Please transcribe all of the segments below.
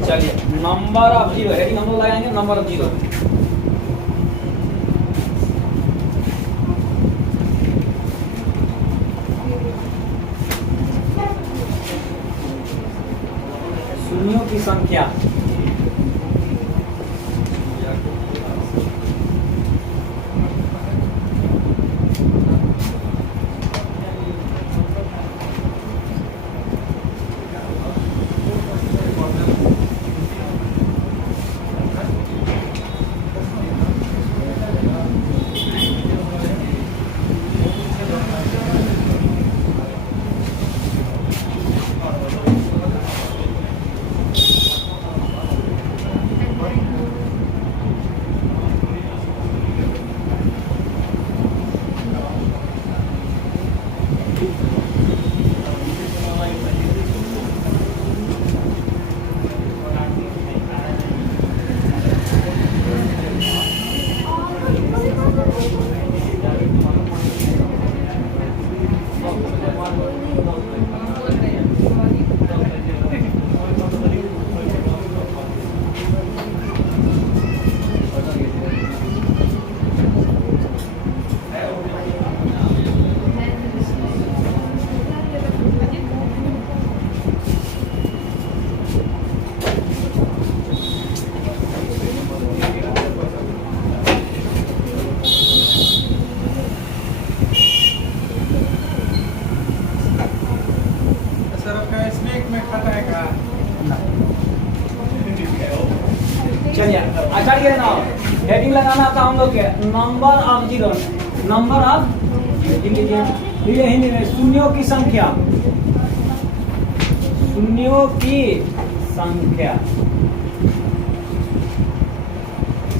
चलिए number of zero है, number लगाएंगे नंबर ऑफ जीरो। शून्यों की संख्या। चलिए आचार्य ना हेडिंग लगाना था हम लोग के number of zero, number of ये हिंदी में शून्यों की संख्या, शून्यों की संख्या।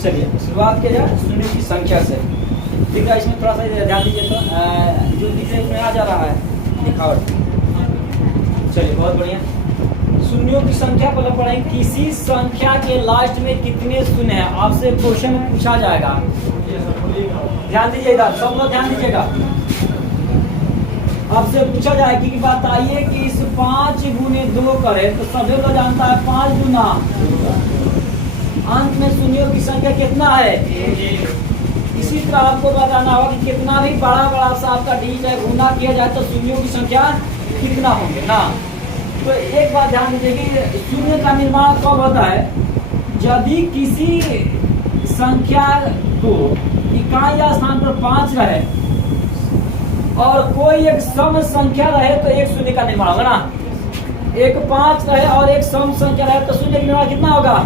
चलिए शुरुआत किया जाए शून्यों की संख्या से। ठीक है, इसमें थोड़ा सा ध्यान दीजिए तो जो दिखे इसमें आ जा रहा है लिखावट। चलिए बहुत बढ़िया। शून्यों की संख्या को पढ़ेंगे। किसी संख्या के लास्ट में कितने शून्य हैं, आपसे क्वेश्चन पूछा जाएगा। ध्यान दीजिएगा, सब लोग ध्यान दीजिएगा। आपसे पूछा जाएगा कि बताइए कि इस 5 गुने 2 करे तो सभी लोग जानता है 5 गुना अंत में शून्यों की संख्या कितना है। इसी तरह आपको बताना होगा कि कितना भी बड़ा बड़ा सा आपका डिजिट गुना किया जाए तो शून्यों की संख्या कितना होंगे ना। तो एक बात ध्यान दीजिए कि शून्य का निर्माण कब होता है, यदि किसी संख्या को इकाई या स्थान पर 5 रहे और कोई एक सम संख्या रहे तो एक शून्य का निर्माण होगा ना। एक 5 रहे और एक सम संख्या रहे तो शून्य का निर्माण कितना होगा,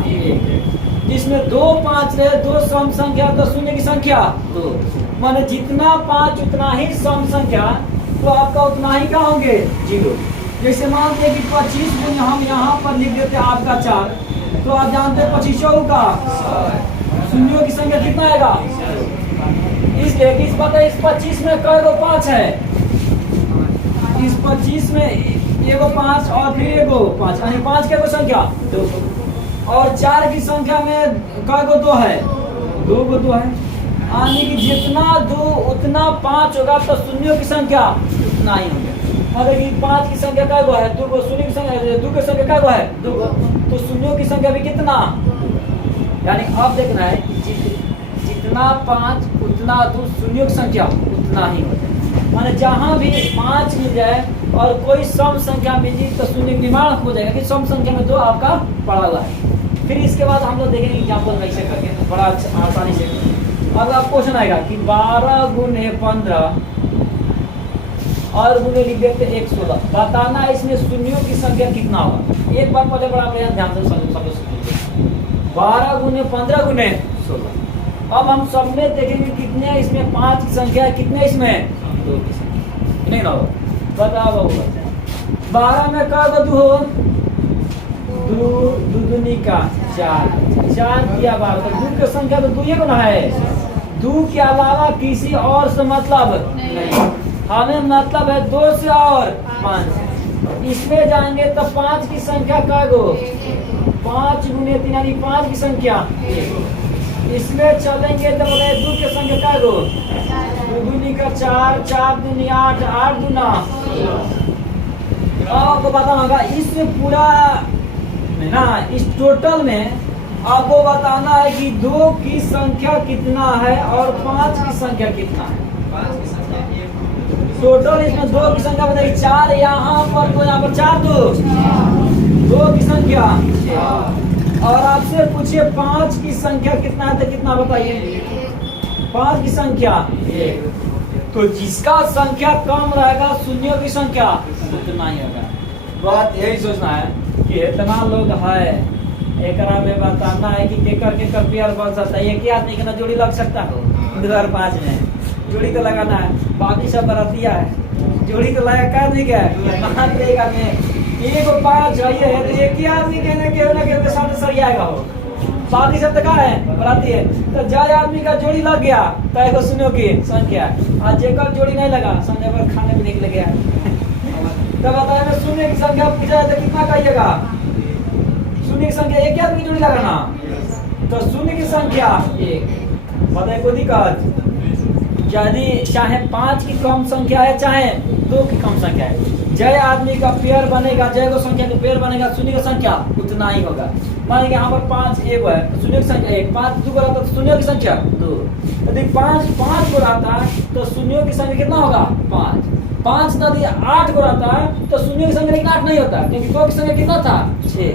जिसमें 2 5 रहे 2 सम संख्या तो शून्य की संख्या 2। माने जितना 5 उतना ही सम संख्या तो आपका उतना ही क्या होंगे 0। जैसे मान लीजिए कि 25 गुने हम यहाँ पर लिख देते हैं आपका 4, तो आप जानते हैं 25 का शून्यों की संख्या कितना आएगा। इसलिए इस बात इस 25 में कै गो 5 है, इस 25 में एगो 5 और फिर एगो 5, यानी 5 के गो संख्या 2, और 4 की संख्या में कै गो 2 है, 2 गो 2 है। यानी कि जितना 2 उतना 5 होगा तो शून्यों की संख्या उतना ही होगा। मतलब कि 5 की संख्या क्या है 2 गो, शून्य की संख्या 2 की संख्या क्या है 2 गो, तो शून्यों की संख्या भी कितना, यानी अब देखना है जितना 5 उतना 2 शून्यों की संख्या उतना ही हो जाए। माने जहाँ भी 5 मिल जाए और कोई सम संख्या मिल जाए तो शून्य निर्माण हो जाएगा कि सम संख्या में 2 आपका पड़ा हुआ है। फिर इसके बाद हम लोग देखेंगे एग्जाम्पल कैसे करके बड़ा आसानी से। अब आप क्वेश्चन आएगा कि 12 गुने 15 और गुने लिख देते 116, बताना इसमें शून्यों की संख्या कितना होगा। एक बार पहले बड़ा ध्यान से समझो। 12 गुने 15 गुने 16। अब हम सब में देखेंगे कितने इसमें 5 की संख्या है, कितने इसमें 2 की संख्या नहीं ना हो। बताओ 12 में क्या दो हो 2 दूनी का 4 किया 12 तो 2 की संख्या तो 2 ही गुना है। 2 के अलावा किसी और से मतलब नहीं, हमें मतलब है 2 से और 5। इसमें जाएंगे तो 5 की संख्या क्या गो 5 गुने 3 यानी 5 की संख्या। इसमें चलेंगे तो बोले 2 की संख्या क्या गो 2 दूनी का 4, 4 दूनी 8, 8 दूना। आपको पता होगा इस पूरा इसमें ना, इस टोटल में आपको बताना है कि 2 की संख्या कितना है और 5 की संख्या कितना है। टोटल इसमें 2 की संख्या बताइए, 4 यहाँ पर, तो यहाँ पर 4 2 की संख्या, और आपसे पूछिए 5 की संख्या कितना है, तो कितना बताइए, 5 की संख्या 1। तो जिसका संख्या कम रहेगा शून्यों की संख्या उतना ही होगा। बात यही सोचना है कि इतना लोग है, एकरा में बताना है कि केकर केकर पेयर बन सकता है। एक ही आदमी के ना जोड़ी लग सकता है 2005 में, जोड़ी तो लगाना है, बाकी सब बरातिया है, जोड़ी तो लगा कर नहीं गया, मान लेगा में एक 5 चाहिए है, तो एक ही आदमी कहने के साथ सरियाएगा हो, बाकी सब तो है बराती है। तो जाए आदमी का जोड़ी लग गया तो एक सुनियो की संख्या, आज जेकर जोड़ी नहीं लगा संख्या पर खाने में निकल गया। तो बताया मैं शून्य की संख्या पूछा है तो कितना कहिएगा, शून्य की संख्या एक आदमी जोड़ी लगाना, तो शून्य की संख्या 1। बताए कोई दिक्कत, यदि चाहे 5 की कम संख्या है चाहे 2 की कम संख्या है, जय आदमी का पेयर बनेगा, जय को संख्या का पेयर बनेगा, शून्य की संख्या उतना ही होगा। मान यहाँ पर 5 1 है तो शून्य की संख्या 1, 5 2 रहता तो शून्य की संख्या 2, यदि 5 5 को रहता तो शून्यों की संख्या कितना होगा 5, 5 यदि 8 को रहता है तो शून्य की संख्या लेकिन 8 नहीं होता, क्योंकि 2 की संख्या कितना था 6,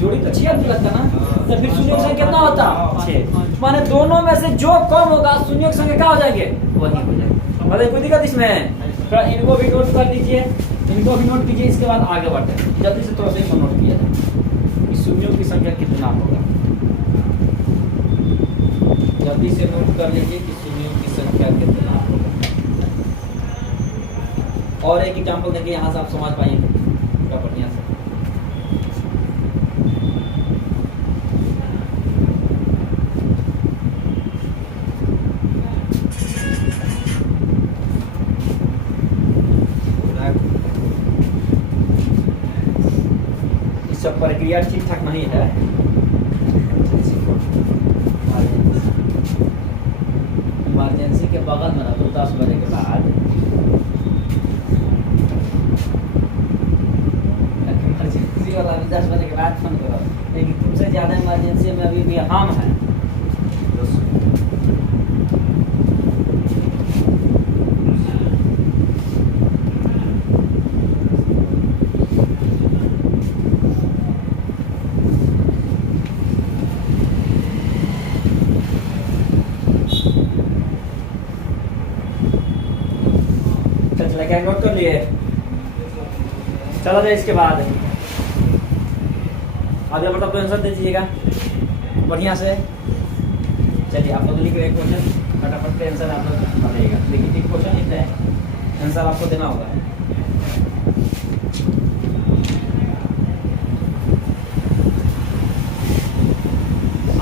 जोड़ी तो 6 आदमी लगता ना, तो फिर शून्य की संख्या कितना होता 6। माने दोनों में से जो कम होगा शून्य की संख्या क्या हो जाएंगे वही हो जाएगा। मतलब कोई दिक्कत इसमें, तो इनको भी नोट कर लीजिए, इनको भी नोट कीजिए, इसके बाद आगे बढ़ते हैं। जल्दी से थोड़ा सा इसको नोट किया जाए कि शून्यों की संख्या कितना होगा, जल्दी से नोट कर लीजिए कि शून्यों की संख्या कितना होगा। और एक एग्जाम्पल देखिए, यहाँ से आप समझ पाएंगे क्या बढ़िया से। सब प्रक्रिया ठीक ठाक नहीं है, इमरजेंसी के बगल में ना 10 बजे के बाद, इमरजेंसी वाला 10 बजे के बाद फोन करो, लेकिन तुमसे ज्यादा इमरजेंसी में अभी भी हम हैं। नोट कर लिए, चला जाए इसके बाद आगे बढ़ो, तो आंसर दे दीजिएगा बढ़िया से। चलिए आप लोग लिख रहे क्वेश्चन, फटाफट से आंसर आप लोग बताइएगा। देखिए एक क्वेश्चन लिखते हैं, आंसर आपको देना होगा।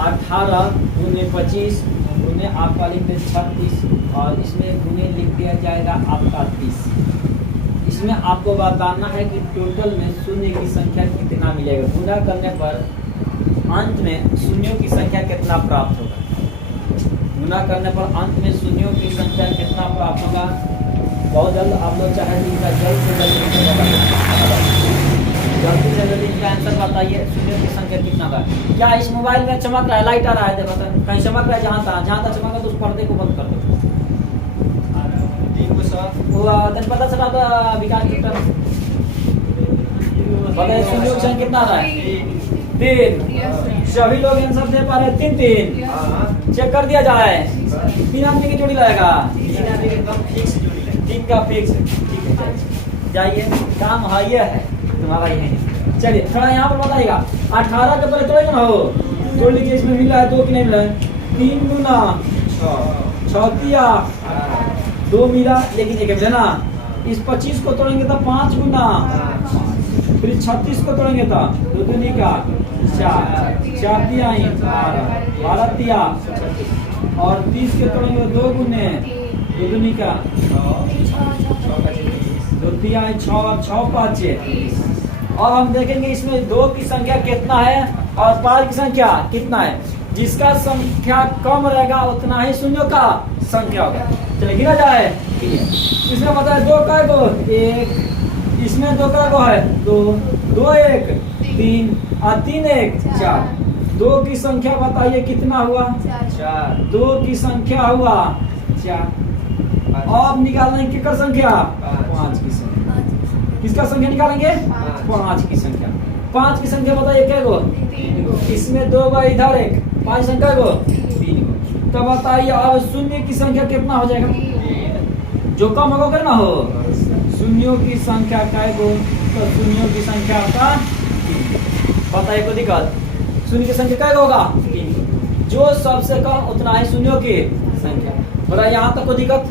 अठारह गुने 25 गुने आपका लिख दे 36, और इसमें गुने लिख दिया जाएगा आपका 30। इसमें आपको बताना है कि टोटल में शून्य की संख्या कितना मिलेगा, गुना करने पर अंत में शून्यों की संख्या कितना प्राप्त होगा, गुना करने पर अंत में शून्यों की संख्या कितना प्राप्त होगा। बहुत जल्द आप लोग चाहे तो इनका जल्द से जल्दी इनका आंसर बताइए, शून्यों की संख्या कितना होगा। क्या इस मोबाइल में चमक रहा है, लाइट आ रहा है, देखो तो कहीं चमक रहा है, जहाँ था चमका तो उस पर्दे को बंद कर दो। पता चला था विकास शून्यों की संख्या कितना आ रहा है 3। सभी लोग आंसर दे पा रहे हैं 3। चेक कर दिया जाए, 3 आदमी की जोड़ी लगेगा, 3 का फिक्स, ठीक है जाइए, काम है तुम्हारा ये है। चलिए थोड़ा यहाँ पर बताइएगा, 18 के पहले तोड़ेगा ना हो, तोड़ लीजिए, इसमें मिला है 2 की नहीं मिला है, 3 गुना 6 2 मिला लेकिन एक मिला ना। इस 25 को तोड़ेंगे तो 5 गुना, फिर 36 को तोड़ेंगे तो 2 दूनी का 4 4 तिया 12 तिया, और 30 के तोड़ेंगे 2 गुने 2 दूनी का 2 तिया 6 और 6 5। और हम देखेंगे इसमें 2 की संख्या कितना है और 5 की संख्या कितना है। जिसका संख्या कम रहेगा उतना ही शून्यों का संख्या होगा। चलिए गिना जाए, इसमें पता है 2 का 1, इसमें 2 का 2 है 2 2 1 तीन और तीन एक चार। दो की संख्या बताइए कितना हुआ? चार। दो की संख्या हुआ चार। अब निकालेंगे किसका संख्या? पाँच की संख्या। किसका संख्या निकालेंगे? पाँच की संख्या। पाँच की संख्या बताइए क्या गो? इसमें दो गो इधर एक, पाँच संख्या गो तीन गो। तो बताइए अब शून्य की संख्या कितना हो जाएगा? जो कम होगा करना हो। शून्यों की संख्या क्या गो? तो शून्यों की संख्या आपका बताइए कोई दिक्कत? शून्य की संख्या क्या होगा? तीन। जो सबसे कम उतना ही शून्यों की संख्या। बोला यहाँ तक कोई दिक्कत?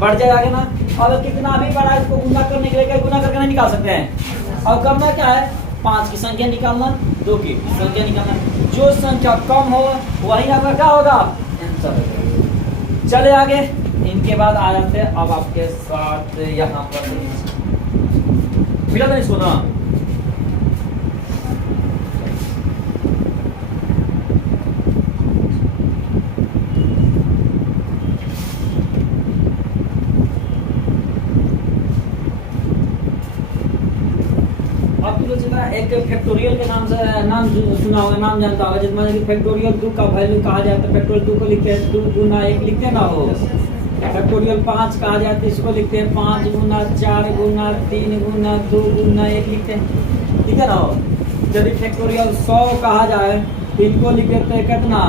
बढ़ जाएगा ना। अब कितना भी बड़ा है उसको गुना करने के लिए गुना करके नहीं निकाल सकते हैं। अब करना क्या है? पाँच की संख्या निकालना, दो की संख्या निकालना। जो संख्या कम हो वही आपका क्या होगा? आंसर। चले आगे। इनके बाद आ जाते हैं अब आपके साथ यहाँ पर मिला था इसको ना। एक फैक्टोरियल के नाम से नाम सुना होगा, नाम जानता होगा। जिसमें फैक्टोरियल 2 का वैल्यू कहा जाता है। फैक्टोरियल 2 को लिखते हैं 2 गुना 1 लिखते हैं ना हो। फैक्टोरियल 5 कहा जाता है, इसको लिखते हैं 5 गुना 4 गुना 3 गुना 2 गुना 1 लिखते हैं, ठीक है ना हो। यदि फैक्टोरियल 100 कहा जाए तो इनको लिख देते हैं कितना?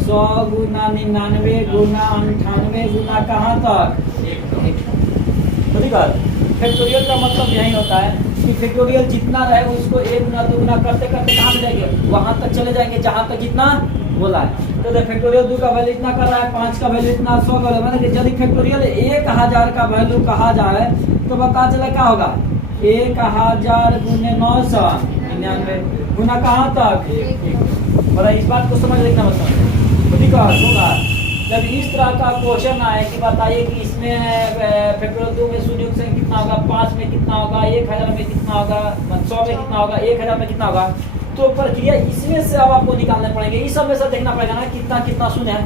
100 गुना 99 गुना 98 गुना कहाँ तक? फैक्टोरियल का मतलब यही होता है कि फैक्टोरियल जितना रहे उसको 1 गुना 2 गुना करते करते कहाँ जाएंगे? वहां तक चले जाएंगे जहां तक जितना बोला है। तो फैक्टोरियल 2 का वैल्यू इतना कर रहा है, 5 का वैल्यू इतना, 100 का वैल्यू। मतलब यदि फैक्टोरियल 1000 का वैल्यू कहा जाए तो बता चला क्या होगा? 1000 गुने 999 गुना कहाँ तक? बोला इस बात को समझ लेना मतलब होगा। जब इस तरह का क्वेश्चन आए कि बताइए कि इसमें फैक्टोरियल 2 में शून्य की संख्या कितना होगा, 5 में कितना होगा, 1000 में कितना होगा, 100 में कितना होगा, 1000 में कितना होगा, तो प्रक्रिया इसमें से अब आपको निकालने पड़ेंगे। इस सब में से देखना पड़ेगा ना कितना कितना शून्य है।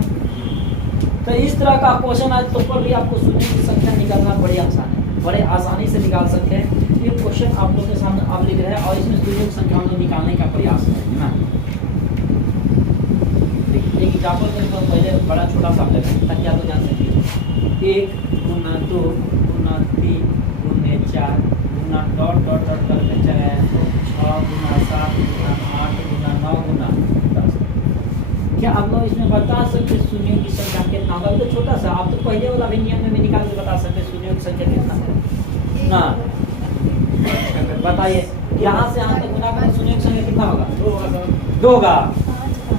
तो इस तरह का क्वेश्चन आए तो पर भी आपको शून्य की संख्या निकालना बड़ी आसान है, बड़े आसानी से निकाल सकते हैं। ये क्वेश्चन आप लोग के सामने आप लिख रहे हैं और इसमें शून्य की संख्या हम लोग निकालने का प्रयास करेंगे ना। एक एग्जाम्पल के पहले बड़ा छोटा सा लेते हैं ताकि आप लोग जान सकें। 1 गुना 2 गुना 3 गुने 4 गुना डॉट डॉट डॉट करके चले 6 गुना 7 गुना 8 गुना 9 गुना 10। क्या आप लोग इसमें बता सकते शून्यों की संख्या कितना होगा? तो छोटा सा आप तो पहले वाला भी नियम में भी निकाल के बता सकते शून्यों की संख्या कितना है ना। बताइए यहाँ से यहाँ तक गुना कर शून्यों की संख्या कितना होगा? 2 होगा।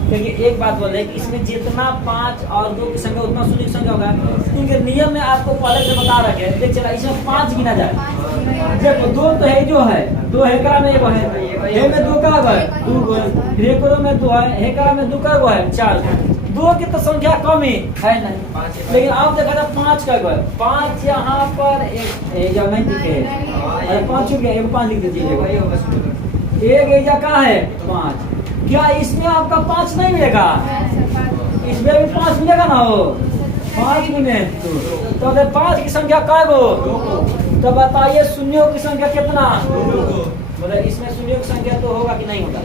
क्योंकि एक बात बोले कि इसमें जितना 5 और 2 की संख्या उतना शून्य की संख्या होगा। क्योंकि नियम में आपको पहले से बता रखे देख चला इसमें 5 गिना जाए। देखो 2 तो है जो है 2 हेकरा में 1 है, हे में 2 का है 2 फिर हेकरो में 2 है, हेकरा में 2 का है 4। 2 की तो संख्या कम ही है नहीं, लेकिन आप देखा था 5 का है 5 यहाँ पर एक नहीं दिखे 5 छूट गया 5 लिख दीजिए। एक कहाँ है 5। क्या इसमें आपका 5 नहीं मिलेगा? इसमें भी 5 मिलेगा ना हो। 5 गुने तो 5 की संख्या क्या गो? तो बताइए शून्यों की संख्या कितना? बोले इसमें शून्यों की संख्या तो होगा कि नहीं होगा?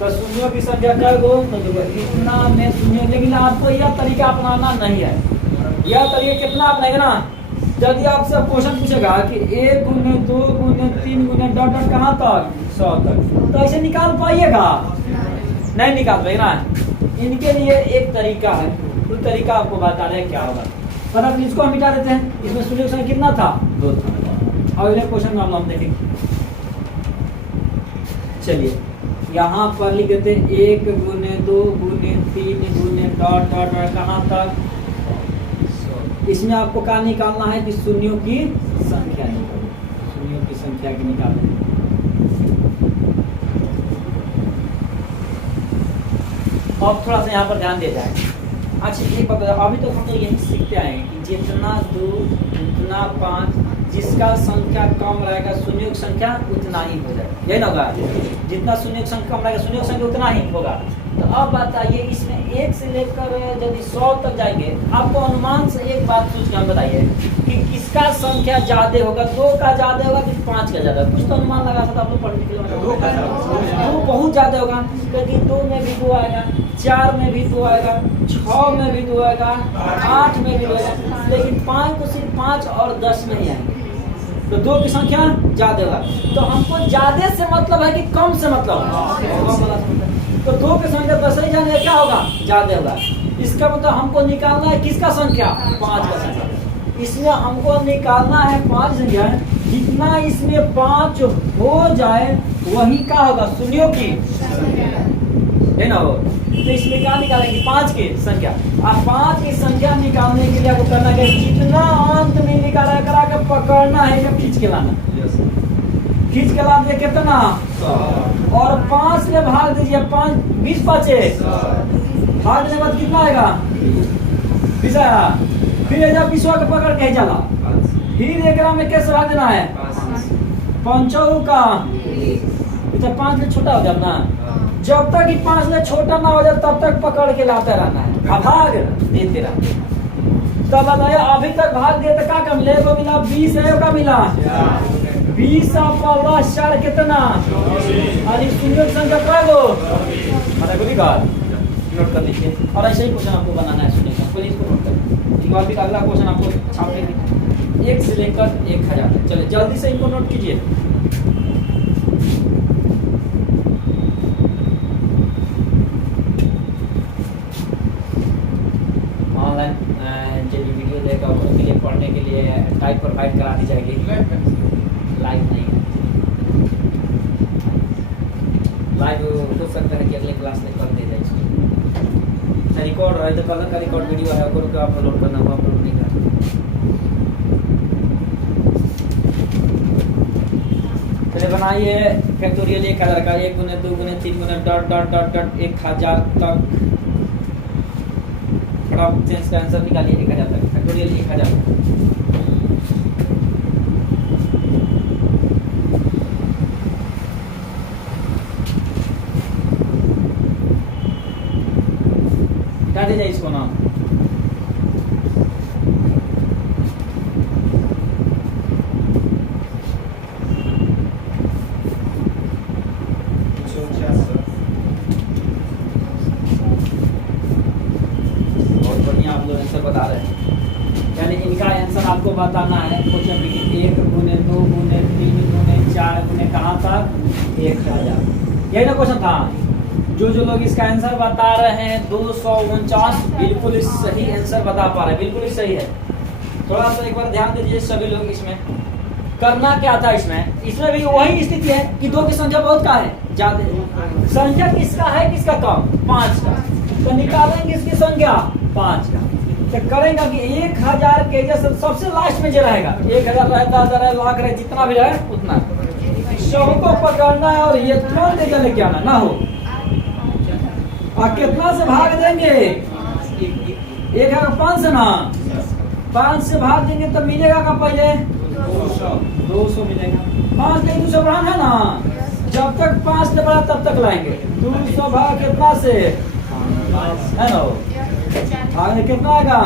तो शून्यों की संख्या क्या गो? तो इतना में शून्य। लेकिन आपको यह तरीका अपनाना नहीं है। यह तरीका कितना अपनाएगा ना? यदि आपसे क्वेश्चन पूछेगा कि 1 गुने 2 गुने 3 गुने डॉट डॉट कहाँ तक 100 तक, तो ऐसे निकाल पाइएगा? नहीं निकाल पाएगा ना। इनके लिए एक तरीका है, उस तरीका आपको बता रहे हैं क्या होगा। पर अब इसको हम मिटा देते हैं। इसमें शून्य संख्या कितना था? 2 था। अगले क्वेश्चन में हम देखेंगे। चलिए यहाँ पर लिख देते 1 गुने 2 गुने 3 गुने डॉट डॉट डॉट कहाँ तक? इसमें आपको क्या निकालना है कि शून्यों की संख्या निकालनी, शून्यों की संख्या की निकालनी। अब थोड़ा सा यहाँ पर ध्यान दिया जाए। अच्छा एक बात बताओ, अभी तो हम तो यही सीखते आए हैं कि जितना 2 उतना 5, जिसका संख्या कम रहेगा शून्यों की संख्या उतना ही हो जाएगा। यही ना होगा? जितना शून्य की संख्या कम रहेगा शून्य की संख्या उतना ही होगा। तो अब बताइए इसमें 1 से लेकर यदि 100 तक जाएंगे, आपको अनुमान से एक बात सोच के हम बताइए कि किसका संख्या ज्यादा होगा, 2 का ज्यादा होगा कि 5 का ज्यादा? कुछ तो अनुमान लगा सकता आप लोग पढ़ने के लिए। 2 बहुत ज्यादा होगा, क्योंकि 2 में भी 2 आएगा, 4 में भी 2 आएगा, 6 में भी 2 आएगा, 8 में भी 2 आएगा, लेकिन 5 को सिर्फ 5 और 10 नहीं आएंगे। तो 2 की संख्या ज्यादा होगा। तो हमको ज्यादा से मतलब है कि कम से मतलब? तो 2 की संख्या 10 ही जाने क्या होगा, ज्यादा होगा। इसका मतलब हमको निकालना है किसका संख्या, 5 का संख्या। इसमें हमको निकालना है 5 संख्या, जितना इसमें 5 हो जाए वही क्या होगा, शून्यों की है ना हो। तो इसमें क्या निकालेंगे, 5 की संख्या। अब 5 की संख्या निकालने के लिए आपको करना क्या, जितना अंत में निकाला करा के पकड़ना है, जब खींच के लाना, खींच के ला दिए कितना, और 5 से भाग दीजिए, 5 20 बचे, भाग देने के बाद कितना आएगा, 20 आया। फिर जब 20 के पकड़ के चला, फिर एक में कैसे भाग देना है, 5 का, 5 से छोटा हो जाए ना, जब तक कि 5 से छोटा ना हो जाए तब तक पकड़ के लाते रहना है, भाग देते रहना। तब बताया अभी तक भाग दिए तो क्या मिले, को मिला 20 है, का मिला 20 प्लस 4 कितना, अरे शून्य की संख्या क्या गो, नोट कर लीजिए। और ऐसे ही क्वेश्चन आपको बनाना है, सुनिए पहले इसको नोट कर, और फिर अगला क्वेश्चन आपको छापने की 1 से लेकर 1000 तक। चलिए जल्दी से इनको नोट कीजिए। ऑनलाइन जो वीडियो देखा उनके लिए पढ़ने के लिए टाइप प्रोवाइड करा दी जाएगी, लाइव नहीं है। लाइव हो सकता है कि अगले क्लास में कर दे जाए, रिकॉर्ड है तो कल का रिकॉर्ड वीडियो है, उसको अपलोड करना होगा, अपलोड नहीं करना। चलिए बनाइए फैक्टोरियल 1000 का, 1 गुने 2 गुने 3 गुने डॉट डॉट डॉट डॉट 1000 तक, थोड़ा चेंज का आंसर निकालिए 1000 तक, फैक्टोरियल 1000 तक। हटा दीजिए इसको नाम, बहुत बढ़िया आप लोग आंसर बता रहे हैं। यानी इनका आंसर आपको बताना है क्वेश्चन 1 गुने 2 गुने 3 गुने 4 गुने कहाँ तक, 1000। यही ना क्वेश्चन था। जो लोग इसका आंसर बता रहे हैं 249 बिल्कुल सही आंसर बता पा रहे हैं, बिल्कुल ही सही है। थोड़ा सा एक बार ध्यान दीजिए सभी लोग। इसमें करना क्या था, इसमें भी वही स्थिति है कि 2 की संख्या बहुत का है, ज्यादा। संख्या किसका है, किसका कम, 5 का। तो निकालेंगे इसकी संख्या 5 का, तो करेंगे कि 1000 के जैसे सबसे लास्ट में जो रहेगा, 1000 रहे, 10,000 रहे, लाख रहे, जितना भी रहे उतना सबको पकड़ना है और ये तुरंत लेके आना ना हो। और कितना से भाग देंगे, 1005 से ना, 5 से भाग देंगे तो मिलेगा का पहले 200 मिलेगा। 5 नहीं 200 बढ़ाना है ना, जब तक 5 से बढ़ा तब तक लाएंगे। 200 भाग कितना से है ना, भागने कितना आएगा,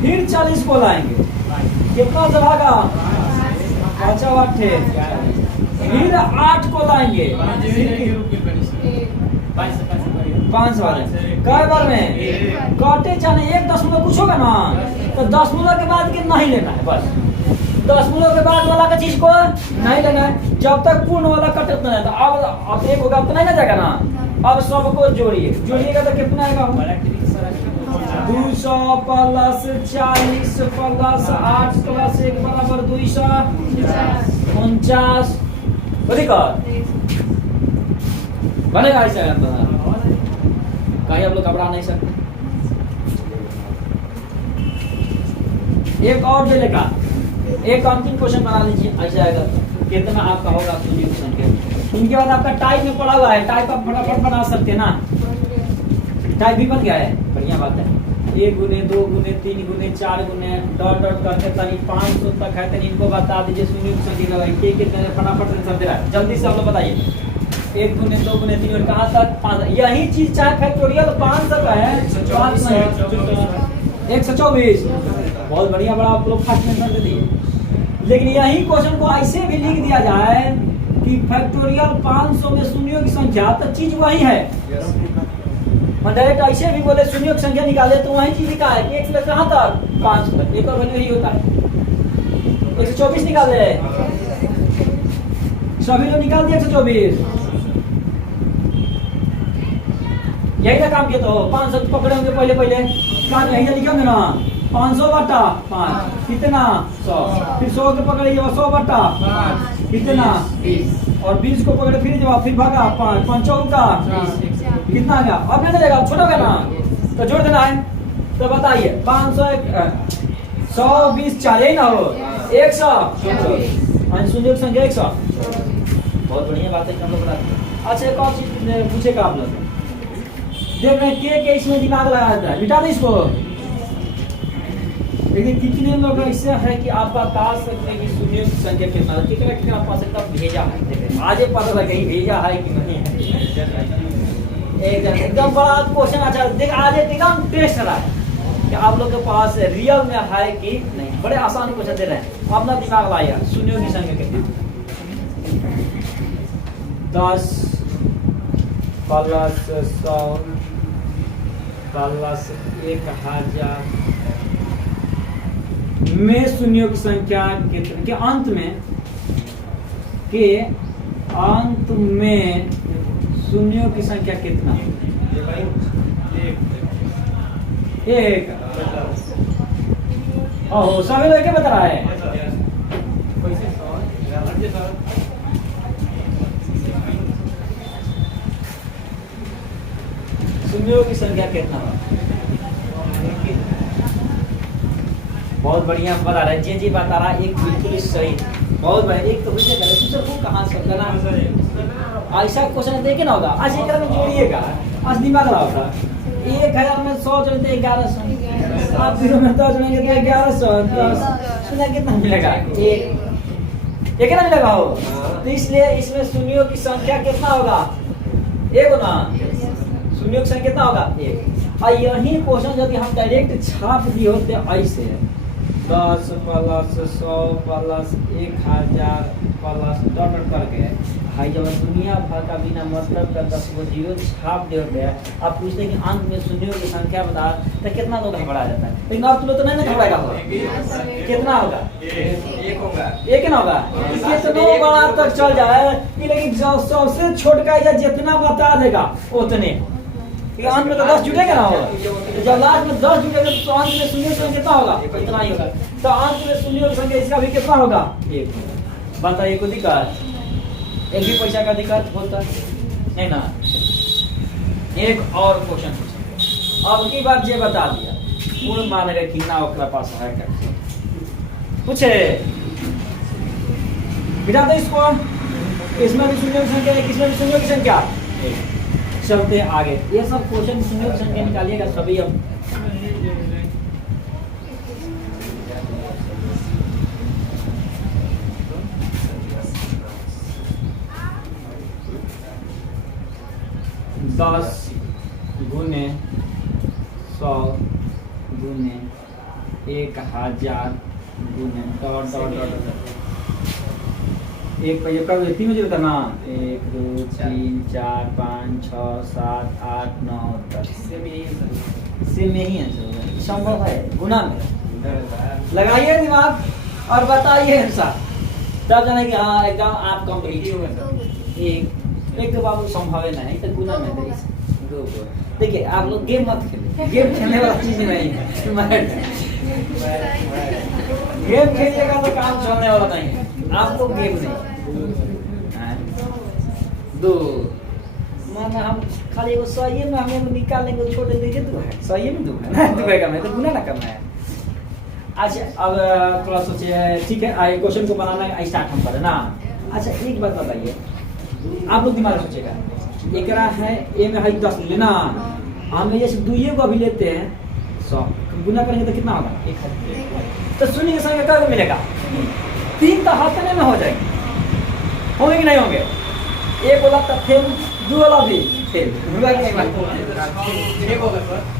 फिर 40 को लाएंगे, कितना से भागा 5 फिर 8 को लाएंगे, 5 वाले कई बार में काटे जाने, 1 दशमलव कुछ होगा ना, तो दशमलव के बाद कितना ही लेना है, बस दशमलव के बाद वाला का चीज को नहीं लेना है, जब तक पूर्ण वाला कटत नहीं। तो अब 1 होगा तो नहीं ना जाएगा ना, अब सबको जोड़िएगा तो कितना आएगा, 200 प्लस 40 प्लस 8 प्लस 1 बराबर 249 बनेगा। ऐसा कहीं आप लोग घबरा नहीं सकते। एक और जो लेगा, एक अंतिम क्वेश्चन बना लीजिए, ऐसा आएगा कितना आपका होगा शून्य की संख्या। इनके बाद आपका टाइप में पड़ा हुआ है, टाइप आप फटाफट बना सकते हैं ना, टाइप भी बन गया है, बढ़िया बात है। 1 गुने 2 गुने 3 गुने 4 गुने डॉट डॉट करके तनी 500 तक है, तनी इनको बता दीजिए शून्य की संख्या कितने, फटाफट आंसर दे रहा है, जल्दी से आप लोग बताइए। 1 गुने 2 गुने 3 और कहाँ तक 5। यही चीज चाहे फैक्टोरियल 5 तक है 124। बहुत बढ़िया, बड़ा आप लोग फास्ट आंसर दे दिए। लेकिन यही क्वेश्चन को ऐसे भी लिख दिया जाए कि फैक्टोरियल 500 में शून्यों की संख्या, तो चीज वही है। मैं डायरेक्ट ऐसे भी बोले शून्यों की संख्या निकाले तो वही चीज लिखा है कि 1 से कहाँ तक 5 तक, एक और वैल्यू यही होता है। 124 निकाल दे, सभी लोग निकाल दिया 124। यही ना काम किया, तो 500 पकड़े होंगे पहले काम यही लिखे होंगे ना, 500 बटा 5 कितना 100, फिर 100 के पकड़े 100 बटा 5 कितना 20, और 20 को पकड़े फिर जवाब, फिर भागा 5 5 का कितना आ गया। अब नहीं जाएगा, छोटा होगा ना, तो जोड़ देना है। तो बताइए 500 100 20 4 ही ना हो 100 शून्य की संख्या 100। बहुत बढ़िया बात है हम लोग बताते। अच्छा एक और चीज पूछेगा आप लोग, देख रहे हैं के इसमें दिमाग लगाया जाता है, मिटा दे इसको। देखिए कितने लोग ऐसे है कि आप बता सकते हैं कि शून्य की संख्या कितना है, कितना पास भेजा है। देखिए आज पता लगा कहीं भेजा है कि नहीं है। एकदम बड़ा क्वेश्चन। अच्छा देख आज एकदम टेस्ट रहा है कि आप लोग के पास रियल में है कि नहीं। बड़े आसान क्वेश्चन दे रहे हैं, अपना दिमाग लाइए। शून्यों की संख्या कितनी, 10 प्लस 100 प्लस 1000 में शून्यों की संख्या कितनी, के अंत में शून्यों की संख्या कितना, 1। ओहो सभी लोग क्या बता रहा है। शून्यों की संख्या कितना, बहुत बढ़िया बता रहा है। जी बता रहा है, एक बिल्कुल सही। बहुत बढ़िया, एक तो मुझे करे दूसरा को कहां से करना। ऐसा क्वेश्चन देखे ना होगा, आज एक में जोड़िएगा, आज दिमाग लगाओगा। 1000 में 100 जोड़ते 1100, आप 0 में 10 जोड़ेंगे तो 1100, सुना कितना मिलेगा, एक ना मिलेगा हो। तो इसलिए इसमें शून्यों की संख्या कितना होगा, 1 ना। शून्यों की संख्या कितना होगा, 1। और यही क्वेश्चन यदि हम डायरेक्ट छाप दिए होते ऐसे 10 प्लस 100 प्लस 1000 प्लस डॉट करके, भाई जब दुनिया भर का बिना मतलब का 10 को जीरो छाप दे होते हैं, आप पूछते हैं कि अंत में शून्यों की संख्या बता, तो कितना लोग घबरा जाता है। लेकिन आप तो नहीं ना घबराएगा, कितना होगा, 1 होगा, 1 ना होगा। कितना बड़ा तक चल जाए, लेकिन सबसे छोटका या जितना बता देगा उतने, अंत में तो 10 जुटेगा ना होगा। तो जब लास्ट में 10 जुटेगा तो अंत में शून्य की संख्या कितना होगा, इतना ही होगा। तो अंत में शून्य की संख्या इसका भी कितना होगा, 1। बताइए कोई दिक्कत, एक भी पैसा का दिक्कत होता है ना। एक और क्वेश्चन पूछेंगे, अब की बार ये बता दिया पूर्ण मानेगा कि ना ओकरा पास है क्या, पूछे बिठा दो इसको। इसमें भी शून्य की संख्या है, किसमें भी शून्य की संख्या। चलते आगे, ये सब क्वेश्चन शून्य की संख्या निकालिएगा सभी। अब दस गुने 100 गुने 1000 गुने डॉट डॉट डॉट एक पे का तीन में जोड़ता ना, 1 2 3 4 5 6 7 8 9 10 से में ही आंसर संभव है। गुना में लगाइए दिमाग और बताइए आंसर, तब जाने कि हाँ एकदम आप कंप्लीट हो। एक तो बाबू संभव है नहीं, तो गुना में दो। देखिए आप लोग गेम मत खेलिए, गेम खेलने वाला चीज नहीं है। गेम खेलिएगा तो काम चलने वाला नहीं है, आपको गेम नहीं। 2 माना हम खाली वो सही में हम निकाल लेंगे, छोड़ देंगे 2 है, सही में 2 है ना, 2 का मैं तो गुना ना करना है। अच्छा अब थोड़ा सोचिए, ठीक है आइए क्वेश्चन को बनाना स्टार्ट हम करें ना। अच्छा एक बात बताइए, आप लोग दिमाग सोचेगा, एक है ए में है 10 लेना, हम ये 2 को अभी लेते हैं 100, गुना करेंगे तो कितना होगा, 1। तो शून्य की संख्या कब मिलेगा, 3 तो हाथ में हो जाएगी, होंगे कि नहीं होंगे, एक बोला तो फेल, दो वाला भी फेल, हुआ कि नहीं बात?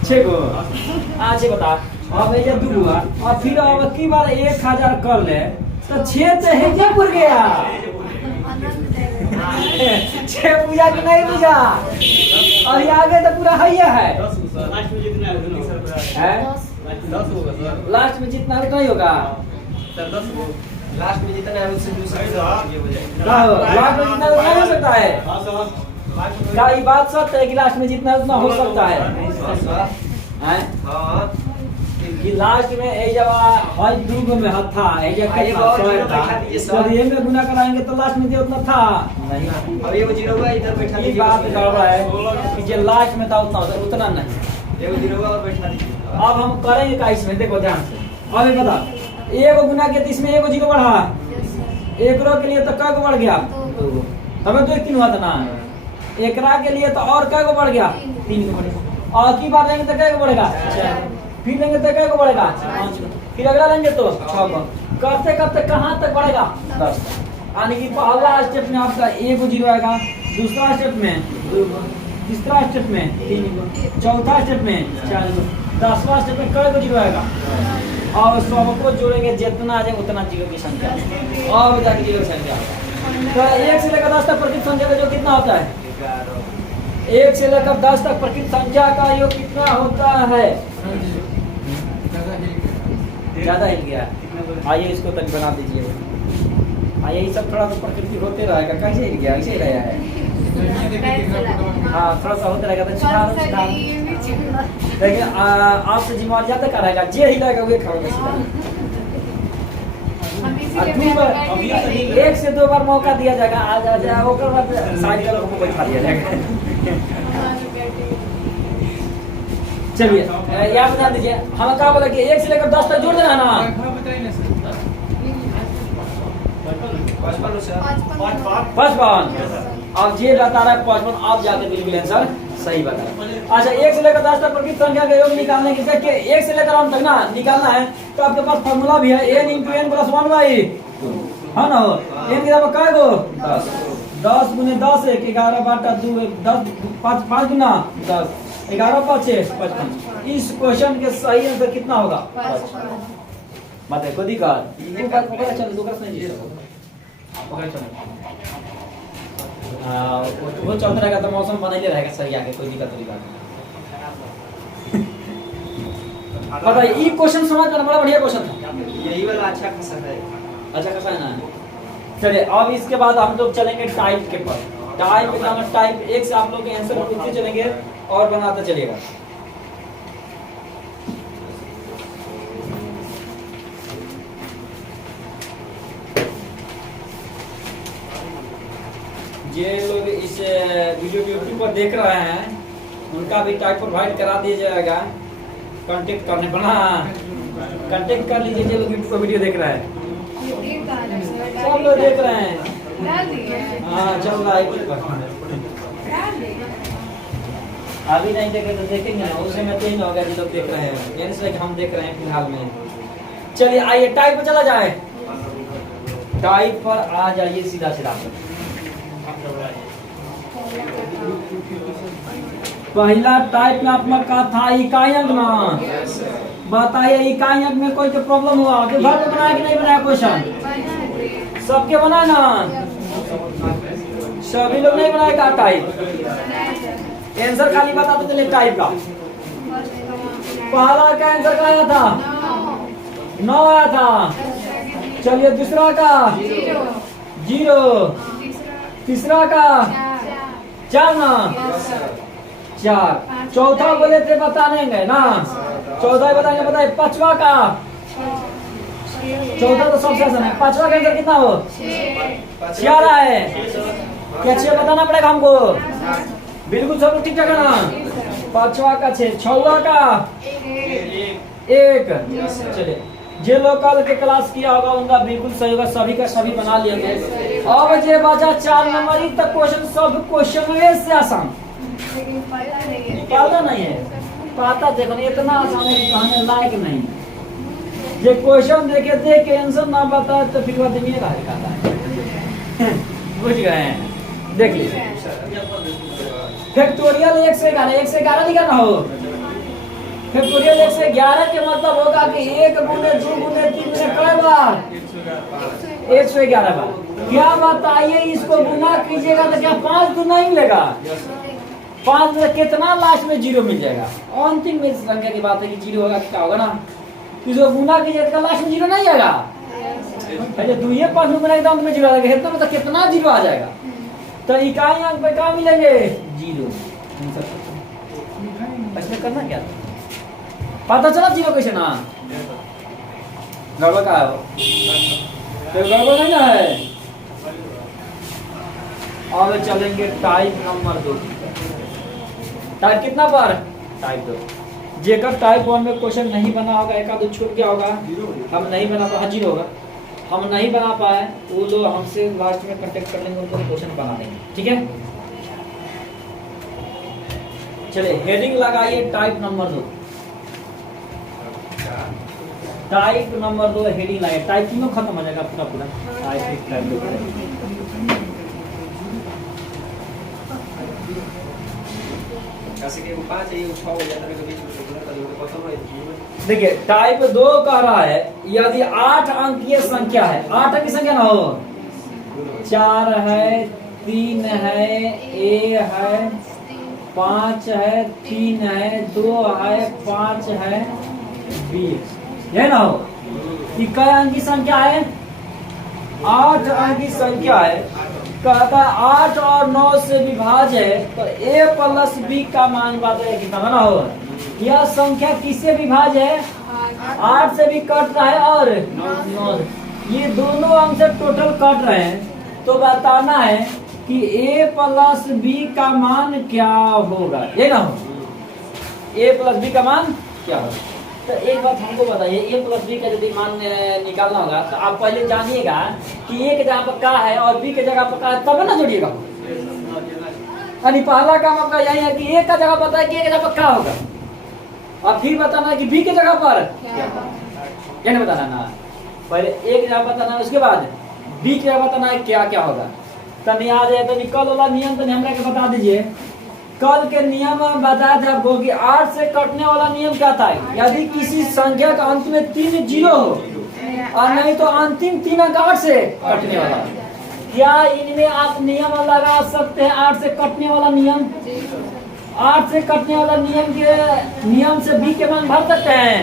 6 गो। अच्छा बता, अब ये 2 हुआ, और फिर अब की बार 1000 कर ले तो 6 तो है जे पुर गया। 6 पूजा कि नहीं पूजा? और ये आगे तो पूरा है है। लास्ट में जितना है 10 होगा सर। लास्ट में जितना उतना ही होगा। सर 10 हो, लास्ट में जितना है उससे दूसरा ये हो जाएगा। लास्ट में जितना उतना हो सकता है। हां सर, क्या ये बात सच है कि लास्ट में जितना उतना हो सकता है? हैं? हां कि लास्ट में ए जब हज 2 गो में था, ए जब ये बहुत जीरो बैठा दीजिए सर। जब ये में गुना कराएंगे तो लास्ट में जो उतना था नहीं। अब ये 0 हुआ, इधर बैठा ये दीजिए। बात गड़बड़ है कि जो लास्ट में था उतना उतना नहीं। ये 0 हुआ और बैठा दीजिए। अब हम करेंगे का इसमें, देखो ध्यान से। अब ये बता, एक गुना के तो इसमें एक 0 बढ़ा, एक रो के लिए तो कै गो बढ़ गया? 2 गो। तब 2 3 हुआ था ना। एकरा के लिए तो और कै गो बढ़ गया? 3 गो बढ़ेगा। और की बार लेंगे तो कै गो बढ़ेगा? 4। फिर लेंगे तो कै गो बढ़ेगा? 5 गो। फिर अगला लेंगे तो 6 गो। करते करते कहाँ तक बढ़ेगा? 10। यानी कि पहला स्टेप में आपका 1 गो 0 आएगा, दूसरा स्टेप में 2 गो, तीसरा स्टेप में 3 गो, चौथा स्टेप में 4 गो, 10वां स्टेप में कै गो 0 आएगा? और सबको जोड़ेंगे जितना आ जाए उतना 0 की संख्या, और जाके 0 की संख्या। तो 1 से लेकर 10 तक प्रकृत संख्या का योग कितना होता है? 1 से लेकर 10 तक प्रकृत संख्या का योग कितना होता है? ज्यादा हिल गया। आइए इसको तक बना दीजिए। आइए ये सब थोड़ा सा प्रकृति होते रहेगा। कैसे हिल गया? ऐसे ही रहा है। हाँ थोड़ा सा होता रहेगा तो सुधार। लेकिन आपसे जिम्मेवारी ज्यादा का रहेगा, जे हिलाएगा वो खाओगे। 1 से 2 बार मौका दिया जाएगा, आ जाए ओकर बाद साइड के लोगों को बैठा दिया जाएगा। चलिए याद बता दीजिए, हम क्या बोला कि 1 से लेकर 10 तक जोड़ देना है ना। 55। अब जे बता रहा है 55, आप जाके बिल्कुल आंसर सही बता रहे। अच्छा 1 से लेकर 10 तक प्रकृत संख्या का योग निकालने के लिए 1 से लेकर हम तक ना निकालना है तो आपके पास फार्मूला भी है, n × n + 1/2 है ना। n के बराबर कै गो? 10। 10 × 10 1 11 बटा 2 10 5 गुना 10 11 5 55। इस क्वेश्चन के सही आंसर कितना होगा? मतलब खुद ही कर तू बात पकड़ चल, दूसरा नहीं जी पकड़ चल। वो चलता रहेगा तो मौसम बनाइए रहेगा सही, आगे कोई दिक्कत नहीं। पता है ये क्वेश्चन समझ में बड़ा बढ़िया क्वेश्चन था। यही वाला अच्छा खासा है। अच्छा खासा है ना। चलिए अब इसके बाद हम लोग चलेंगे टाइप के पर। टाइप का टाइप 1 से आप लोग के आंसर पूछते चलेंगे और बनाते चलिएगा। ये लोग इस वीडियो के यूट्यूब पर देख रहे हैं उनका भी टाइप प्रोवाइड करा दिया जाएगा। कांटेक्ट करने बना कांटेक्ट कर लीजिए जो लोग यूट्यूब पर वीडियो देख रहे हैं। सब लोग देख रहे हैं। हाँ चल रहा है। अभी नहीं देखे तो देखेंगे ना, उस समय नहीं होगा जो लोग देख रहे हैं। यानी हम देख रहे हैं फिलहाल में। चलिए आइए टाइप पर चला जाए। टाइप पर आ जाइए सीधा सीधा। पहला टाइप में आपका का था इकाई अंक ना। बताइए इकाई अंक में कोई तो प्रॉब्लम हुआ तो घर में बनाया कि नहीं बनाया क्वेश्चन? सबके बना ना, सभी लोग नहीं बनाए का टाइप। आंसर खाली बताते चले टाइप का। पहला का आंसर क्या आया था? 9 आया था। चलिए दूसरा का 0, तीसरा का 4 ना 4, चौथा बोले थे बताएंगे ना, 14 बताएंगे। बताइए 5वां का, चौथा तो सबसे आसान है। 5वां का आंसर कितना हो? 6 रहा है। क्या 6 बताना पड़ेगा हमको? बिल्कुल सब ठीक ठाक है ना। 5वां का 6, 6वां का 1। चलिए जे लोग कल के क्लास किया होगा उनका बिल्कुल सही होगा, सभी का सभी बना लेंगे। अब जे बचा 4 नंबर तक क्वेश्चन, सब क्वेश्चन से आसान। पता नहीं है, पता देखो इतना आसान है कहने लायक नहीं। जे क्वेश्चन देख के आंसर ना बताए तो फिर आदमी का है। बुझ गए? देख लीजिए फैक्टोरियल 1 से 11 लिखा हो। फैक्टोरियल 1 से 11 के मतलब होगा कि 1 गुने 2 गुने 3 गुने कई बार 111 बार। क्या बताइए इसको गुना कीजिएगा तो क्या 5 गुना ही मिलेगा? 5 में कितना लास्ट में 0 मिल जाएगा? अंतिम में संख्या की बात है कि 0 होगा क्या होगा ना, इसको गुना कीजिएगा तो लास्ट में 0 नहीं आएगा। पहले 2 ये 5 गुना के अंत में 0 आ जाएगा, इतना मतलब कितना 0 आ जाएगा? तो इकाई अंक पे क्या मिलेंगे? 0। इसमें करना क्या पता चला 0 कैसे ना गड़बड़ का है, तो गड़बड़ नहीं ना है। अब चलेंगे टाइप नंबर 2। टाइप कितना पर? टाइप 2। जेकर टाइप 1 में क्वेश्चन नहीं बना होगा, एक आध छूट गया होगा, हम नहीं बना पाए, 0 होगा, हम नहीं बना पाए, वो लोग हमसे लास्ट में कांटेक्ट कर लेंगे, उनको क्वेश्चन बना देंगे, ठीक है। चलिए हेडिंग लगाइए type number 2। Type number 2 heading लगाइए। टाइप तीनों खत्म हो जाएगा पूरा पूरा। टाइप 2 ऐसे के 5 है, 6 हो जाता है कभी खत्म है। देखिए टाइप 2 कह रहा है यदि 8 अंकीय संख्या है, 8 अंकीय संख्या ना हो, 4 है, 3 है, ए है, 5 है, 3 है, 2 है, 5 है, 20 है ना हो, ये कई अंक की संख्या है? 8 अंक की संख्या है। कहता है 8 और 9 से विभाज्य है, तो a प्लस b का मान बताइए कितना ना हो। यह संख्या किससे विभाज्य है? 8 से भी कट रहा है और 9, ये दोनों अंक से टोटल कट रहे हैं, तो बताना है कि a प्लस b का मान क्या होगा, ये ना हो, a प्लस b का मान क्या होगा। तो एक बात हमको बताइए, a प्लस b का यदि मान निकालना होगा तो आप पहले जानिएगा कि a के जगह पर क्या है और b के जगह पर क्या है, तब ना जोड़िएगा। यानी पहला काम आपका यही है कि a का जगह पता है कि a के जगह पर क्या होगा, और फिर बताना है कि b के जगह पर क्या नहीं बताना ना, पहले a की जगह बताना है, उसके बाद b की जगह बताना है क्या क्या होगा। तब याद है तो कल वाला नियम तो हमरा के बता दीजिए। कल के नियम बताया था आपको कि 8 से कटने वाला नियम क्या था? यदि किसी संख्या का अंत में 3 0 हो और नहीं तो अंतिम 3 अंक 8 से कटने वाला। क्या इनमें आप नियम लगा सकते हैं? 8 से कटने वाला नियम, 8 से कटने वाला नियम से b के मान भर सकते हैं।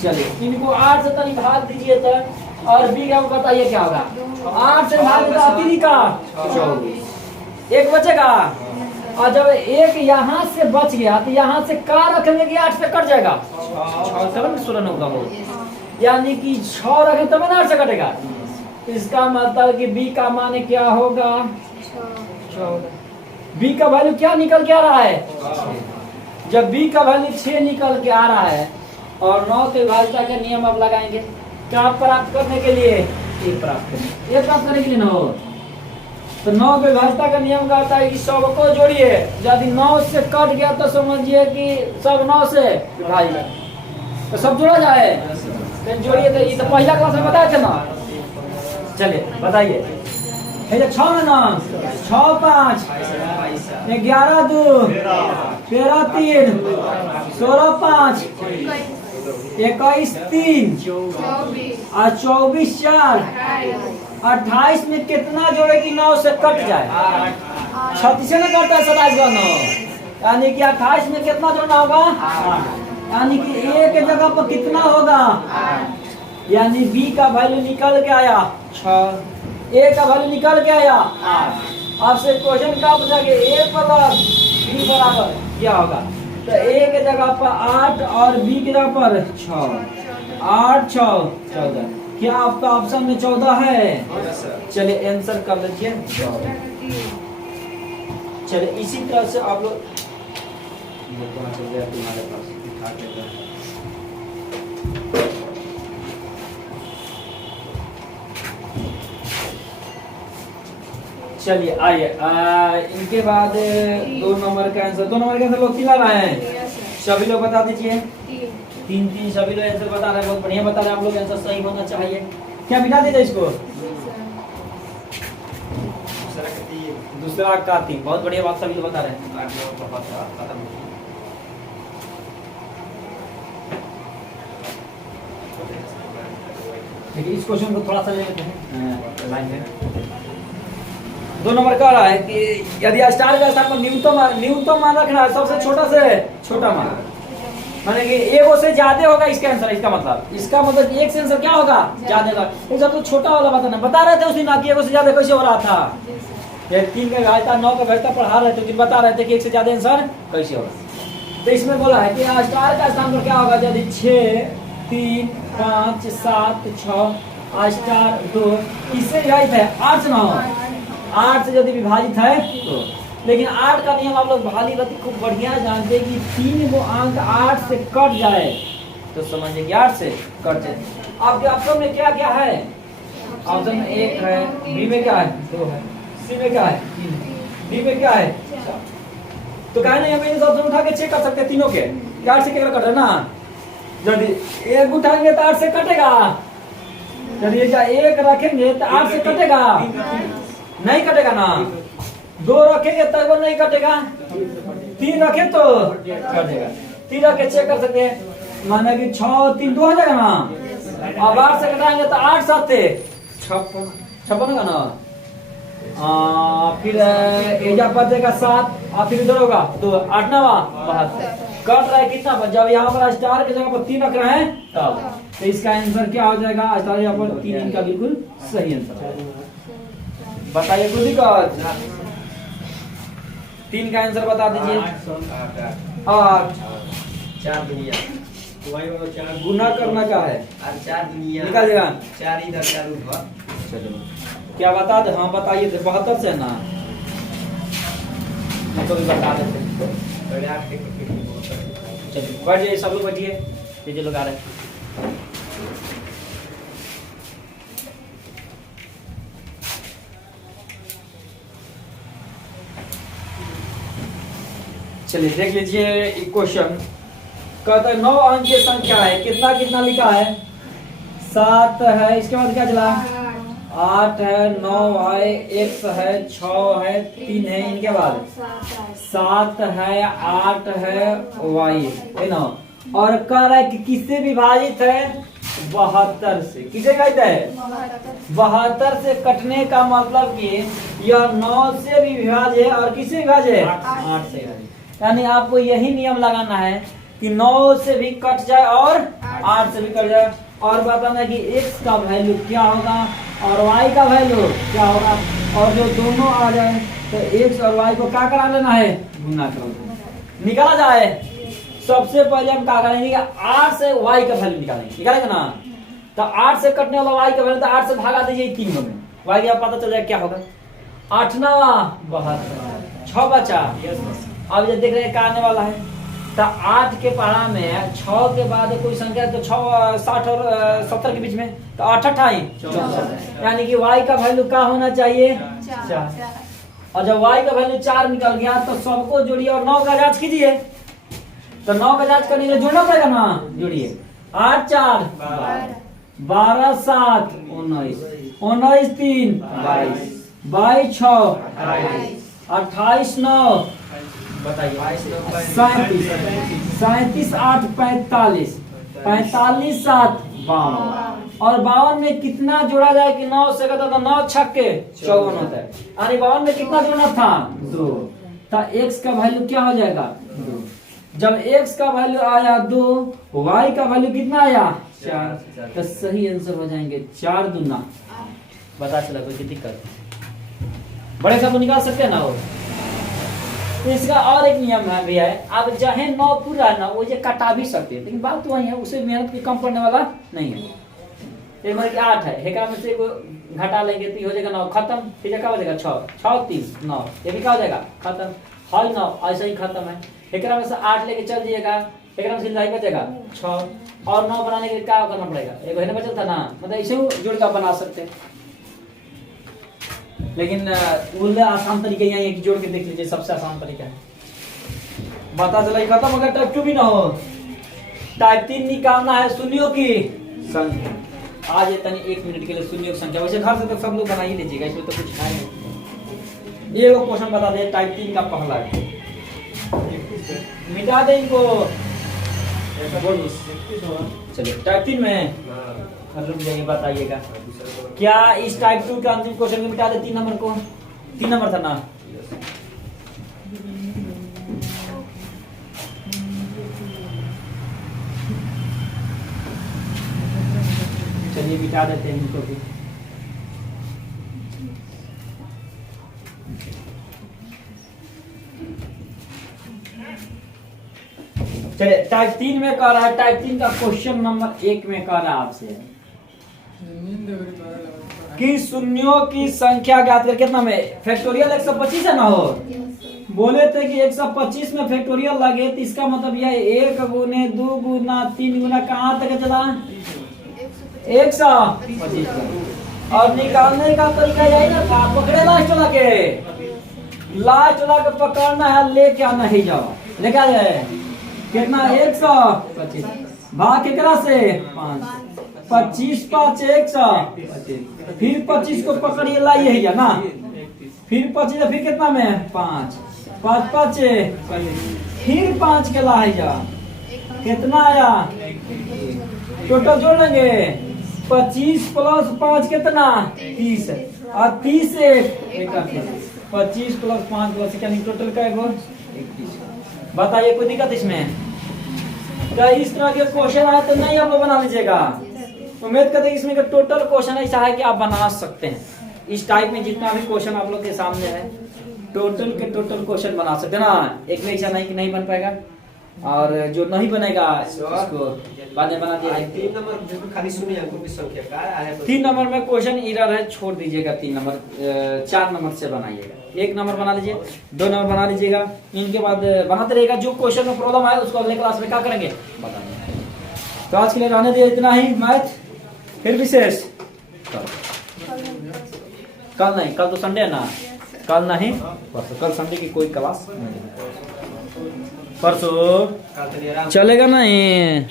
चलिए इनको 8 से तनी भाग दीजिए तो, और b का बताइए क्या होगा। 8 से भाग देता 3 का 24, एक बचेगा, और जब एक यहाँ से बच गया तो यहाँ से का रखेंगे कि 8 से कट जाएगा, 16 होगा वो, यानी कि 6 रखें तब 8 से कटेगा। इसका मतलब कि b का मान क्या होगा? 6। b का वैल्यू क्या निकल के आ रहा है? जब b का वैल्यू 6 निकल के आ रहा है और 9 के विभाज्यता के नियम आप लगाएंगे क्या प्राप्त करने के लिए? ये प्राप्त करने के लिए ना हो, तो 9 के विभाज्यता का नियम कहता है कि सबको जोड़िए, यदि 9 से कट गया तो समझिए कि सब 9 से विभाजित, तो सब जोड़ा जाए, तो जोड़िए। तो ये तो पहला क्लास में बताया था ना। चलिए बताइए, 6 में ना 6 5 11 2 13 3 16 5 21 3 और 24 4 28 में कितना जोड़े कि 9 से कट जाए? 36 से ना कटता है 27 का 9, यानी कि 28 में कितना जोड़ना होगा? 8, यानी कि a के जगह पर कितना होगा? यानी b का वैल्यू निकल के आया 6, a का वैल्यू निकल के आया 8। आपसे क्वेश्चन क्या पूछा कि a प्लस b बराबर क्या होगा? तो a के जगह पर 8 और b की जगह पर 6, 8 6 14। क्या आपका ऑप्शन में 14 है? चलिए आंसर कर लीजिए 14। चलिए इसी तरह से आप लोग तुम्हारे पास चलिए आइए, इनके बाद 2 नंबर का आंसर, 2 नंबर का आंसर लोग 3 ला रहे हैं, सभी लोग बता दीजिए। 3 सभी लोग आंसर बता रहे हैं, बहुत बढ़िया बता रहे हैं आप लोग, आंसर सही होना चाहिए। क्या बिठा दीजिए इसको? दूसरा का 3। बहुत बढ़िया बात सभी लोग बता रहे हैं। 8 9 का पता खत्म। देखिए इस क्वेश्चन को थोड़ा सा ले लेते हैं लाइन में। 2 नंबर कह रहा है कि यदि स्टार के स्थान पर न्यूनतम मान रखना है, सबसे छोटा से छोटा मान, माने कि एगो से ज्यादा होगा इसका आंसर। इसका मतलब एक से आंसर क्या होगा, ज्यादा होगा। ये सब तो छोटा वाला बताना बता रहे थे उस दिन कि एगो से ज्यादा कैसे हो रहा था। ये 3 का घाटा 9 का घाटा पढ़ा रहे थे, तो बता रहे थे कि 1 से ज्यादा आंसर कैसे होगा। तो इसमें बोला है कि स्टार का स्थान पर क्या होगा, यदि 6 3 5 7 6 स्टार 2 इससे विभाजित है 8 से 9, 8 से यदि विभाजित है तो। लेकिन 8 का नियम आप लोग भाली भांति खूब बढ़िया जानते हैं कि 3 गो अंक 8 से कट जाए तो समझिए कि 8 से कट जाए। आपके ऑप्शन में क्या क्या है, ऑप्शन में 1 है, बी में क्या है 2 है, सी में क्या है 3 है, डी में क्या है 4। तो कहे नहीं हम इन ऑप्शन उठा के चेक कर सकते हैं तीनों के 8 से क्या कट रहा है ना। यदि 1 उठाएंगे तो 8 से कटेगा, यदि 1 रखेंगे तो 8 से कटेगा, नहीं कटेगा ना। 2 रखेंगे तब वो नहीं कटेगा, 3 रखे तो कटेगा। 3 रख के चेक कर सकते हैं, माने कि 6 3 2 हो जाएगा ना। अब 8 से कटाएंगे तो 8 7 56 होगा ना। फिर एजा पर देगा 7 और फिर इधर होगा 2 8 9 72 कट रहा है कितना पर। जब यहाँ पर स्टार की जगह पर 3 रख रहे हैं तब तो इसका आंसर क्या हो जाएगा, स्टार यहाँ पर 3 इनका बिल्कुल सही आंसर है। बताइए खुद ही का 3 का आंसर बता दीजिए। 8 4 दुनिया गुना करना क्या है, 4 दुनिया निकाल देगा 4 इधर 4 उधर। चलो क्या बता दे, हाँ बताइए। 72 से ना मैं तो भी बता देते। चलिए बैठ जाइए सब लोग, बैठिए ये लोग आ रहे हैं। चलिए देख लीजिए क्वेश्चन। कहता है 9 अंक की संख्या है, कितना कितना लिखा है 7 है, इसके बाद क्या चला 8 है, 9 है, x है, 6 है, 3 है, इनके बाद 7 है, 8 है, y है ना। और कह रहा है कि किससे विभाजित है 72 से। किसे कहते हैं 72 से कटने का मतलब कि यह 9 से भी विभाज्य है और किससे विभाज्य है 8 से। यानी आपको यही नियम लगाना है कि 9 से भी कट जाए और 8 से भी कट जाए, और बताना कि x का वैल्यू क्या होगा और y का वैल्यू क्या होगा। और जो दोनों आ जाए तो x और y को क्या करा लेना है, गुना कर लेना, निकाला जाए। सबसे पहले हम क्या करेंगे, 8 से y का वैल्यू निकालेंगे ना। तो 8 से कटने वाला y का वैल्यू, तो 8 से भागा दीजिए 3 में, y का पता चल जाए क्या होगा। 8 9 72 6 बचा। अब ये देख रहे हैं क्या आने वाला है। तो 8 के पढ़ा में 6 के बाद कोई संख्या तो 6 60 और 70 के बीच में, तो 8 8 64, यानी कि y का वैल्यू क्या होना चाहिए 4। और जब y का वैल्यू 4 निकल गया तो सबको जोड़िए और 9 का जांच कीजिए। तो 9 का जांच करने के लिए जोड़ना पड़ेगा ना, जोड़िए 8 4 12 7 19 19 3 22 22 6 28 9 बताइए 37 8 45 45 7 52। और 52 में कितना जोड़ा जाए कि 9 से कहता था 9 छक्के 54 होता है, यानी 52 में कितना जोड़ना था 2। तो x का वैल्यू क्या हो जाएगा 2। जब x का वैल्यू आया 2, y का वैल्यू कितना आया 4, तो सही आंसर हो जाएंगे 4 दूना। बता चला कोई दिक्कत, बड़े सब निकाल सकते हैं ना। और तो इसका और एक नियम है भैया, आप चाहे 9 पूरा ना वो ये कटा भी सकते हैं, लेकिन बात तो वही है, उसे मेहनत की कम पड़ने वाला नहीं है। एक बार 8 है, हेका में से घटा लेंगे तो हो जाएगा 9 खत्म। ठीक है, क्या हो जाएगा 6 6 3 9, ये भी क्या हो जाएगा खत्म। हल 9 ऐसा ही खत्म है। हेकरा में से 8 लेके चल दिएगा, हेकरा में से नहीं बचेगा 6, और 9 बनाने के लिए क्या करना पड़ेगा, एक महीने बचल था ना, मतलब ऐसे जोड़ कर बना सकते हैं। लेकिन उल्ले आसान तरीके यही है कि जोड़ के देख लीजिए, सबसे आसान तरीका है। बता चला खत्म हो गया। टाइप 2 भी ना हो, टाइप 3 निकालना है शून्यों की संख्या। आज तनी 1 मिनट के लिए शून्यों की संख्या, वैसे घर से तो सब लोग बना ही लीजिएगा, इसमें तो कुछ है नहीं। ये वो क्वेश्चन बता दे टाइप 3 का पहला है। मिटा दे इनको। चलिए टाइप 3 में रुक जाइए, बताइएगा क्या इस टाइप 2 का अंतिम क्वेश्चन में मिटा दे 3 नंबर को। 3 नंबर था ना। चलिए मिटा देते हैं इनको भी। चलिए टाइप 3 में कह रहा है, टाइप 3 का क्वेश्चन नंबर 1 में कह रहा है आपसे कि शून्यों की संख्या ज्ञात कर। कितना में फैक्टोरियल 125 है ना हो। बोले थे कि 125 में फैक्टोरियल लगे तो इसका मतलब यह 1 गुने 2 गुना 3 गुना कहाँ तक चला 125। और निकालने का तरीका यही ना था, पकड़े लास्ट वाला के पकड़ना है, लेके आना ही जाओ। लेके आ जाए कितना 125 भाग केकरा से 5, 25 5 125, फिर 25 को पकड़िए लाइए ही ना, फिर 25 फिर कितना में 5 5 5 फिर 5 के ला जा कितना आया। टोटल जोड़ लेंगे 25 प्लस 5 कितना 30 और 30 से 25 प्लस 5 प्लस टोटल का 31। बताइए कोई दिक्कत इसमें? क्या इस तरह के क्वेश्चन आए तो नहीं आप लोग बना लीजिएगा। उम्मीद करते हैं इसमें का टोटल क्वेश्चन ऐसा है कि आप बना सकते हैं। इस टाइप में जितना भी क्वेश्चन आप लोग के सामने है टोटल के टोटल क्वेश्चन बना सकते हैं ना। एक में ऐसा नहीं कि नहीं बन पाएगा, और जो नहीं बनेगा उसको बाद में बना दिया। 3 नंबर जो खाली शून्य अंकों की संख्या का आया तो 3 नंबर में क्वेश्चन इरर है, छोड़ दीजिएगा। 3 नंबर 4 नंबर से बनाइएगा। 1 नंबर बना लीजिए, 2 नंबर बना लीजिएगा। इनके बाद बनाते रहेगा। जो क्वेश्चन में प्रॉब्लम आए उसको अगले क्लास में क्या करेंगे बताएंगे। तो आज के लिए रहने दिए इतना ही। मैथ फिर विशेष कल नहीं, कल तो संडे है ना, कल नहीं परसों। कल संडे की कोई क्लास नहीं, परसों चलेगा नहीं।